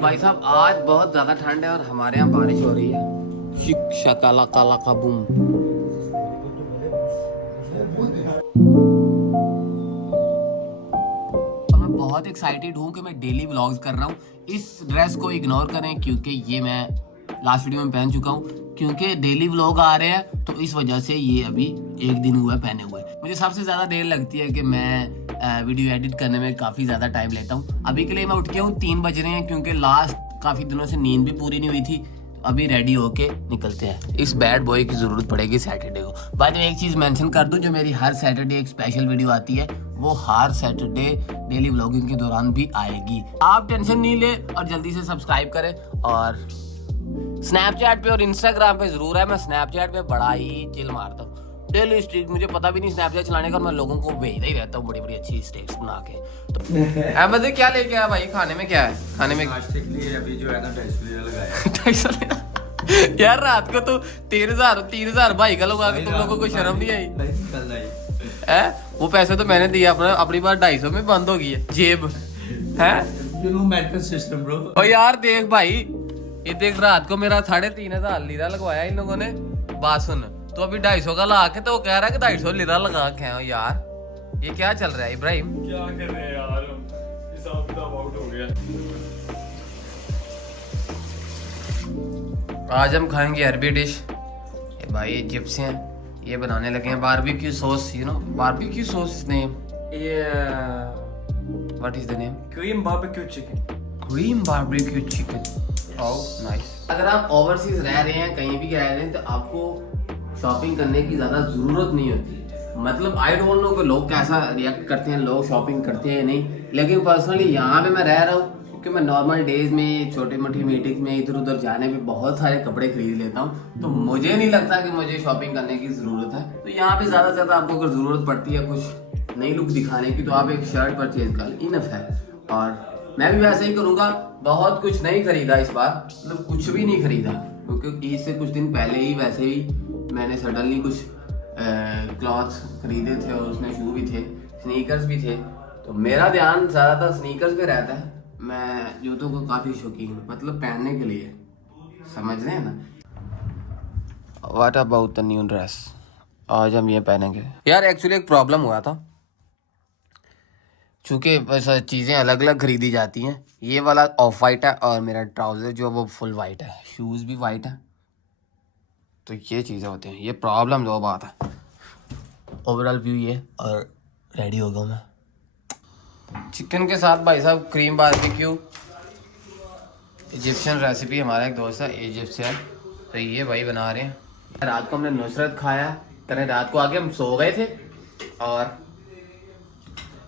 भाई साहब आज बहुत ज़्यादा ठंड है और हमारे यहाँ बारिश हो रही है। शिक शकाला काला का बूम। मैं बहुत एक्साइटेड हूँ कि मैं डेली व्लॉग्स कर रहा हूँ। इस ड्रेस को इग्नोर करें क्योंकि ये मैं लास्ट वीडियो में पहन चुका हूँ, क्योंकि डेली व्लॉग आ रहे हैं तो इस वजह से ये अभी एक दिन हुआ है पहने हुए। मुझे सबसे ज़्यादा देर लगती है कि मैं वीडियो एडिट करने में काफ़ी ज़्यादा टाइम लेता हूँ। अभी के लिए मैं उठ गया हूँ 3 बज रहे हैं क्योंकि लास्ट काफ़ी दिनों से नींद भी पूरी नहीं हुई थी। अभी रेडी होके निकलते हैं। इस बैड बॉय की ज़रूरत पड़ेगी सैटरडे को। बाद में एक चीज़ मेंशन कर दूं, जो मेरी हर सैटरडे एक स्पेशल वीडियो आती है वो हर सैटरडे डेली व्लॉगिंग के दौरान भी आएगी। आप टेंशन नहीं ले और जल्दी से सब्सक्राइब करें। और स्नैपचैट पे और इंस्टाग्राम पे जरूर है। मैं स्नैपचैट पे बड़ा ही चिल मारता हूँ डेली स्ट्रीक। मुझे पता भी नहीं स्नैपचैट चलाने का, मैं लोगों को भेजता ही रहता हूँ बड़ी बड़ी अच्छी स्टेट्स बना के। तो अहमद क्या लेके आया भाई? खाने में क्या है? खाने में नाश्ते के लिए अभी जो है ना 250 लगाया। 250 यार रात को तो 3000 भाई का लगा के तुम लोगों को शर्म नहीं आई है? वो पैसे तो मैंने दिए अपनी बार 250 में बंद हो गई है जेब है। You know medical system bro. ओ यार देख भाई, ये देख रात को मेरा 3500 लीरा लगवाया इन लोगों ने। बात सुन, तो अभी 250 का ला के तो वो कह रहा है कि 250 लीरा लगा के आए यार। ये क्या चल रहा है इब्राहिम? क्या कर रहे हैं यार, हिसाब किताब आउट हो गया। आज हम खाएंगे अरबी डिश। ये भाई ये चिप्स हैं, ये बनाने लगे हैं barbecue sauce. You know barbecue sauce name? What is the name? Cream barbecue chicken. Cream barbecue chicken. Oh nice. अगर आप ओवरसीज रह रहे हैं, कहीं भी रह रहे हैं, तो आपको शॉपिंग करने की ज्यादा जरूरत नहीं होती। मतलब आई डोंट नो कि लोग कैसा रिएक्ट करते हैं, लोग शॉपिंग करते हैं नहीं, लेकिन पर्सनली यहाँ पे मैं रह रहा हूँ क्योंकि मैं नॉर्मल डेज में छोटी मोटी मीटिंग्स में इधर उधर जाने में बहुत सारे कपड़े खरीद लेता हूँ। तो मुझे नहीं लगता कि मुझे शॉपिंग करने की जरूरत है। तो यहाँ पे ज्यादा से ज्यादा आपको अगर जरूरत पड़ती है कुछ नई लुक दिखाने की, तो आप एक शर्ट परचेज कर इनफ है। और मैं भी वैसे ही करूँगा। बहुत कुछ नहीं खरीदा इस बार, मतलब कुछ भी नहीं खरीदा, क्योंकि ईद से कुछ दिन पहले ही वैसे ही मैंने सडनली कुछ क्लॉथ्स खरीदे थे और उसमें शू भी थे, स्नीकर्स भी थे। तो मेरा ध्यान ज़्यादातर स्नीकर्स पे रहता है। मैं जूतों को काफ़ी शौकीन हूँ, मतलब पहनने के लिए, समझ रहे हैं ना। What about the new dress? आज हम ये पहनेंगे। यार एक्चुअली एक प्रॉब्लम हुआ था, चूँकि चीज़ें अलग अलग खरीदी जाती हैं। ये वाला ऑफ वाइट है और मेरा ट्राउज़र जो है वो फुल वाइट है, शूज़ भी वाइट है। तो ये चीज़ें होती हैं, ये प्रॉब्लम जो बात है। ओवरऑल व्यू ये, और रेडी हो गया मैं चिकन के साथ। भाई साहब क्रीम बारबेक्यू इजिप्शियन रेसिपी, हमारा एक दोस्त है इजिप्ट से है, तो ये भाई बना रहे हैं। रात को हमने नुसरत खाया, करें रात को आके हम सो गए थे। और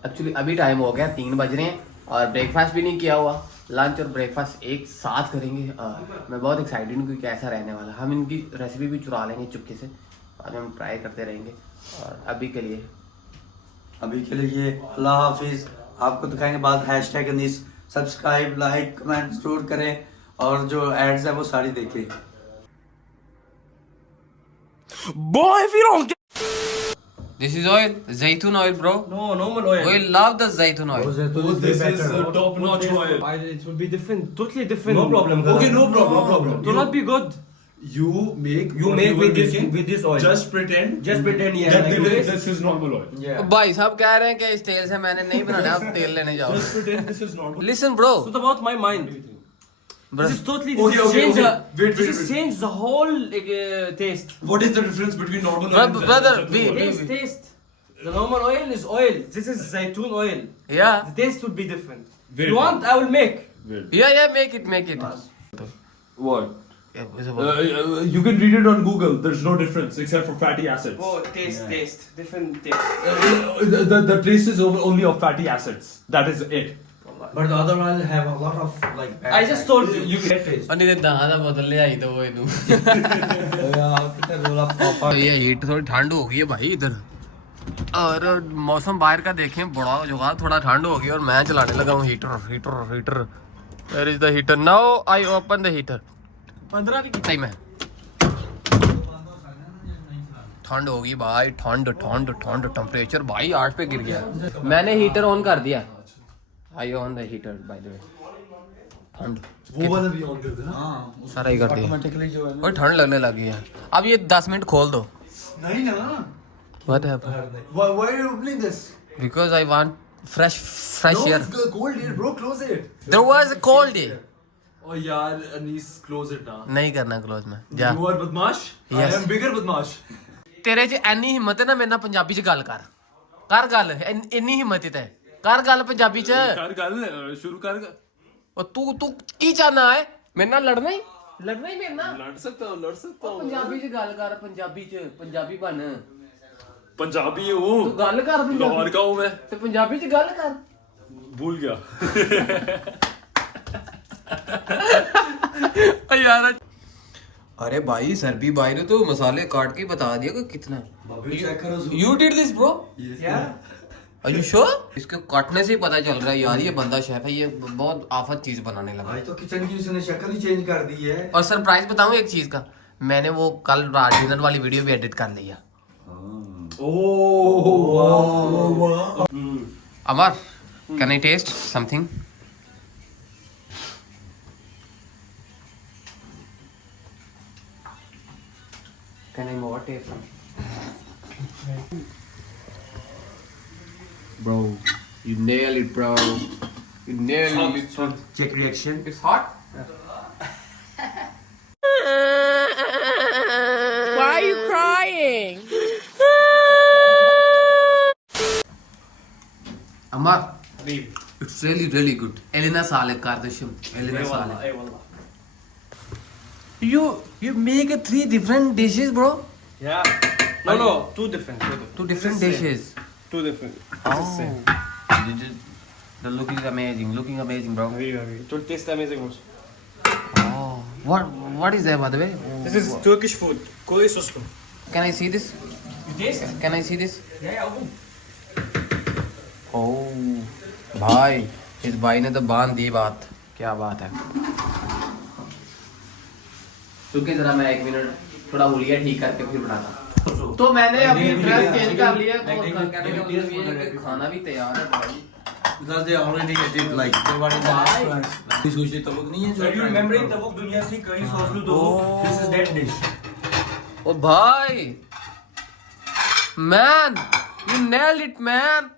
एक्चुअली अभी टाइम हो गया 3 बज रहे हैं और ब्रेकफास्ट भी नहीं किया हुआ। लंच और ब्रेकफास्ट एक साथ करेंगे। मैं बहुत एक्साइटेड हूँ कि कैसा रहने वाला। हम इनकी रेसिपी भी चुरा लेंगे चुपके से, बाद में हम ट्राई करते रहेंगे। और अभी के लिए ये अल्लाह हाफिज। आपको दिखाएंगे बाद hashtag Anees. Subscribe, like, comment जरूर करें और जो एड्स है वो सारी देखें। Boy, if you don't get... This is oil, zaytun oil, bro. No, normal oil. We love the zaytun oil. This is top notch oil. It will be different, totally different. No problem. Okay, no problem. Do not be good. You make with this oil. Just pretend. Yeah. That Like this is normal oil. Yeah. भाई साहब कह रहे हैं कि इस तेल से मैंने नहीं बनाना, आप तेल लेने जाओ। Just pretend this is normal. Listen, bro. It's not about my mind. Bro. This is totally. Okay, okay, change. okay. Wait. This change the whole taste. What is the difference between normal Bro- oil and brother, zaytun oil? Taste. The normal oil is oil. This is zaytun oil. Yeah. The taste would be different. Wait. You want? I will make. Wait. Yeah, make it. What? Yeah, what's about- You can read it on Google. There's no difference except for fatty acids. Oh, taste. Different taste. The taste is only of fatty acids. That is it. But the other oil have a lot of like bad I just told you. You can taste. और नहीं तो दहा बोतल ले आई तो वो इधर। facts. ये हीट थोड़ी ठंड हो गई है भाई इधर। और मौसम बाहर का देखें बड़ा जुगाड़, थोड़ा ठंड हो गई और मैं चलाने लगा हूँ heater. Where is the heater? Now I open the heater. 15 की टाइम है। ठंड होगी भाई, ठंड टेम्परेचर भाई 8 पे गिर गया। मैंने हीटर ऑन कर दिया। I on the heater by the way. ठंड वो वाला भी ऑन कर देना। हाँ सारा ही कर दिया ऑटोमेटिकली जो है ना। और ठंड लगने लगी है। अब ये 10 मिनट खोल दो। नहीं ना। What happened? Why are you opening this? Because I want fresh No, air. it's cold here, bro. Close it. There was a cold day. Oh यार अनीस close it now. नहीं करना क्लोज में जा। You are बदमाश? I Yes. am bigger बदमाश. तेरे 'ਚ ਇੰਨੀ ਹਿੰਮਤ ਹੈ ਨਾ ਮੇਰੇ ਨਾਲ ਪੰਜਾਬੀ 'ਚ ਗੱਲ ਕਰ। ਕਰ ਗੱਲ ਇੰਨੀ ਹਿੰਮਤ ਹੈ ਕਰ ਗੱਲ ਪੰਜਾਬੀ 'ਚ। कर गल शुरू कर। ਉਹ ਤੂੰ ਕੀ ਚਾਹਨਾ ਹੈ ਮੇਰੇ ਨਾਲ ਲੜਨਾ ਹੀ ਮੇਰੇ ਨਾਲ। लड़ सकता हूँ ਪੰਜਾਬੀ 'ਚ ਗੱਲ ਕਰ ਪੰਜਾਬੀ 'ਚ ਪੰਜਾਬੀ ਬਣ। पंजाबी हूँ। ਤੂੰ ਗੱਲ ਕਰ लाहौर का हूँ मैं। ਤੇ ਪੰਜਾਬੀ 'ਚ ਗੱਲ ਕਰ। भूल गया। यार अरे भाई सरबी भाई ने तो मसाले काट के बता दिया कि कितना Bobby, check करो। यू डिड दिस ब्रो क्या? Are you sure? इसके काटने से ही पता चल रहा है यार ये बंदा शेफ है। ये बहुत आफत चीज बनाने लगा आज तो किचन की उसने शक्ल ही चेंज कर दी है। और सरप्राइज बताऊं एक चीज का, मैंने वो कल रात डिनर वाली वीडियो भी एडिट कर लिया। Amar can I taste something? Can I more taste? Bro, you nail it, bro. You nail it. Check reaction. It's hot. Why are you crying? Amar, it's really good. Elena Salek kardeşim. Elena Salek. You make 3 different dishes, bro. Yeah. No, two different. Two different dishes. Two different. Oh. The looking amazing, bro. It will taste amazing also. Oh, what is that by the way? This is Turkish food. Kore soslu. Can I see this? You taste? Can I see this? Yeah, open. Oh, भाई इस भाई ने तो बांध दी बात। क्या बात है। रुके जरा मैं 1 मिनट थोड़ा हुलिया ठीक करके फिर बनाता। तो मैंने अभी ड्रेस चेंज कर लिया तो कहने का मतलब ये है कि खाना भी तैयार है भाई। Because they already get it like they want it the next one. Sushi tabuk नहीं है जो. Are you remembering Tabuk Dunya Se Curry Soslu Tabuk? This is that dish. ओ भाई man, you nailed it man.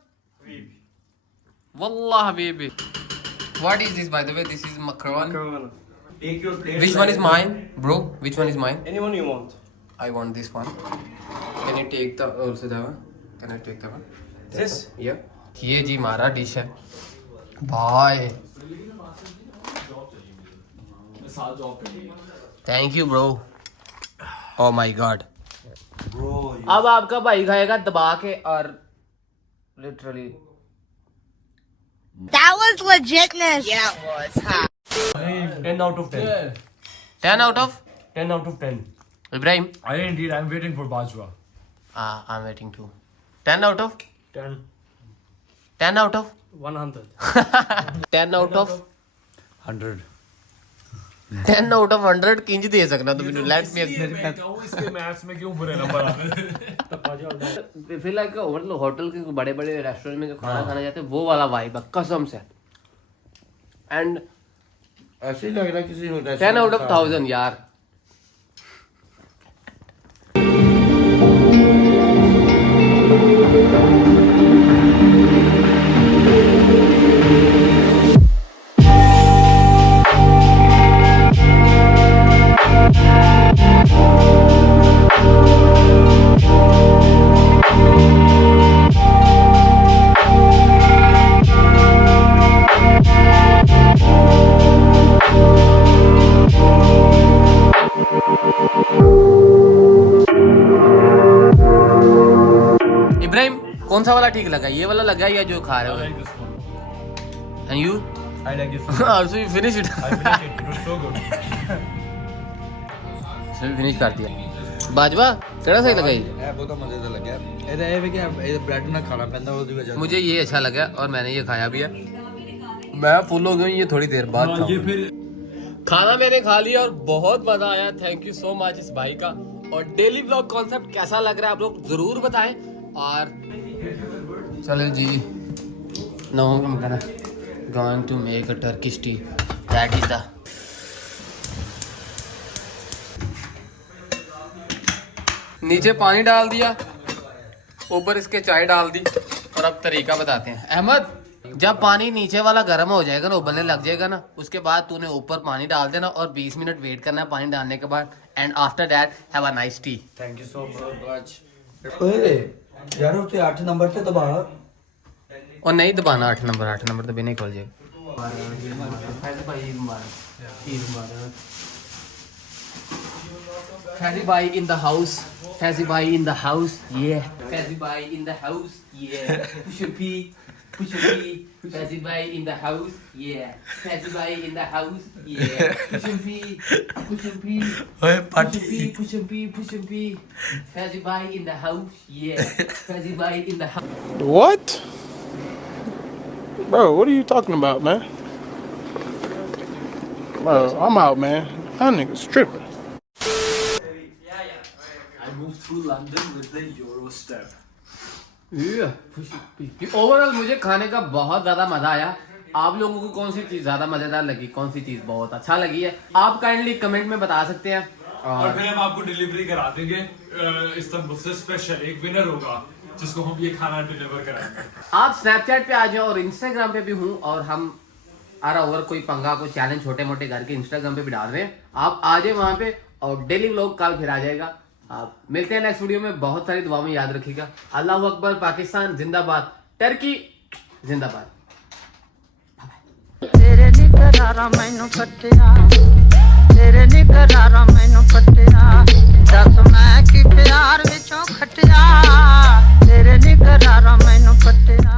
Wallah baby. What is this by the way? This is macaron. Take your plate. Which one is mine, bro? Which one is mine? Anyone you want. I want this one. Can you take the also that one? Can I take that one? This? Yeah. ये जी हमारा dish है भाई। Thank you bro. Oh my God. अब आपका भाई खाएगा दबा के और literally That was legitness. Yeah, it was. 10 out of 10. 10 out of 10 out of 10. Ibrahim. I didn't eat. I'm waiting for Bajwa. I'm waiting too. 10 out of 10. 10 out of 100. 10 out of 100. 10 out of 100 किंज दे सकना तो मैंने let me इसके maths में क्यों बुरे number आते हैं? Feel like मतलब होटल के बड़े बड़े रेस्टोरेंट में जो खाना खाने जाते हैं वो वाला वाइब है कसम से। एंड ऐसे ही लग रहा है किसी 10 out of 1000 यार। इब्राहिम कौन सा वाला ठीक लगा? ये वाला लगा या जो खा रहे हो? And you I like this. Also you finish it. I finished it. It was so good. Finish कर दिया। बाजवा केड़ा सही लगा ये? है बहुत मजेदार लग गया। ਇਹਦਾ ਇਹ ਵੀ ਕਿ ਇਹ ब्रेड ना खाना ਪੈਂਦਾ ਉਹਦੀ ਵਜ੍ਹਾ मुझे ये अच्छा लगा और मैंने ये खाया भी है। मैं फुल हो गया हूँ ये थोड़ी देर बाद खाऊंगा। खाना मैंने खा लिया और बहुत मजा आया। थैंक यू सो मच इस भाई का। और डेली ब्लॉग कॉन्सेप्ट कैसा लग रहा है आप लोग जरूर बताएं। और चलो जी नो हम करा going to make a Turkish tea. That is the नीचे पानी डाल दिया, ऊपर इसके चाय डाल दी। और अब तरीका बताते हैं। अहमद, जब पानी नीचे वाला गर्म हो जाएगा ना, उबलने लग जाएगा ना, उसके बाद तूने ऊपर पानी डाल देना और 20 मिनट वेट करना है पानी डालने के बाद। And after that have a nice T. Thank you so much. ओए यार वो 8 नंबर पे दबा। और नहीं दबाना 8 नंबर तो भी नहीं खोल जाएगा। Fazzy bhai in the house. Fazzy bhai in the house. Yeah. Fazzy bhai in the house. Yeah. Push your pee. Push your pee. Fazzy bhai in the house. Yeah. Fazzy bhai in the house. Yeah. Push your pee. Push your pee. ओए Push your pee. Push your pee. Push your pee. Fazzy bhai in the house. Yeah. Fazzy bhai in the house. What? Bro, what are you talking about, man? Bro, I'm out, man. That nigga's tripping. I moved through London with the Eurostep. Overall मुझे खाने का बहुत ज्यादा मजा आया। आप लोगों को कौन सी चीज ज्यादा मजेदार लगी, कौन सी चीज बहुत अच्छा लगी है, आप काइंडली कमेंट में बता सकते हैं। और फिर हम आपको डिलीवरी करा देंगे इस्तांबुल से स्पेशल। एक विनर होगा जिसको हम ये खाना डिलीवर कराएंगे। आप स्नैपचैट पे आ जाओ और इंस्टाग्राम पे भी हूँ, और हम ओवर कोई पंगा कोई चैलेंज छोटे मोटे घर के इंस्टाग्राम पे भी डाल रहे हैं। आप आ जाए वहां पे, और डेली व्लॉग कल फिर आ जाएगा। आप मिलते हैं नेक्स्ट वीडियो में। बहुत सारी दुआ में याद रखिएगा। अल्लाह अकबर, पाकिस्तान जिंदाबाद, टर्की जिंदाबाद। तेरे नी करारा मैनू पट्टिया, तेरे नी करारा मैनू पट्टिया, दस मैं की प्यार विचों खटिया, तेरे नी करारा मैनू पट्टिया।